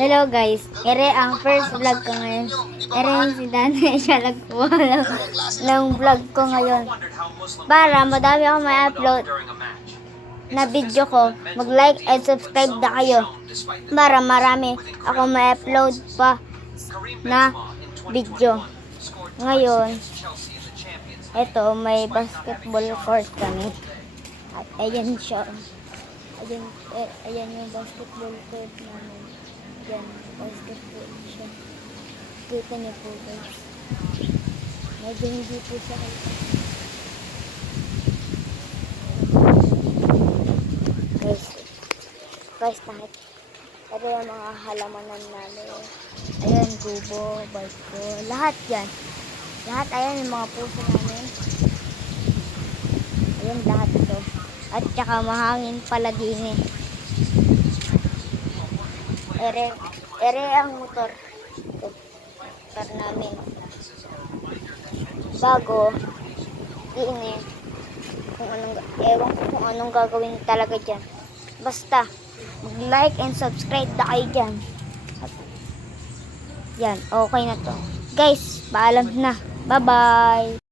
Hello guys, ere ang first vlog ko ngayon. Ere si Dana siya nagkuha ng vlog ko ngayon. Para madami ako ma-upload na video ko. Mag-like and subscribe na kayo. Para marami ako ma-upload pa na video. Ngayon, eto may basketball court kami. At ayan siya. Ayan yung basketball court namin. Yan, basketball siya. Kita niyo po guys. Medyo hindi po siya guys, kahit ito yung mga halamanan namin. Ayan, gubo, barko, lahat yan. Lahat, ayan yung mga puso namin. Ayan, lahat ito. At saka mahangin pala din eh. Ere ang motor. Ito, motor namin. Bago, ini ewan ko kung anong gagawin talaga dyan. Basta, mag-like and subscribe na kayo dyan. At, yan, okay na to. Guys, paalam na. Bye-bye!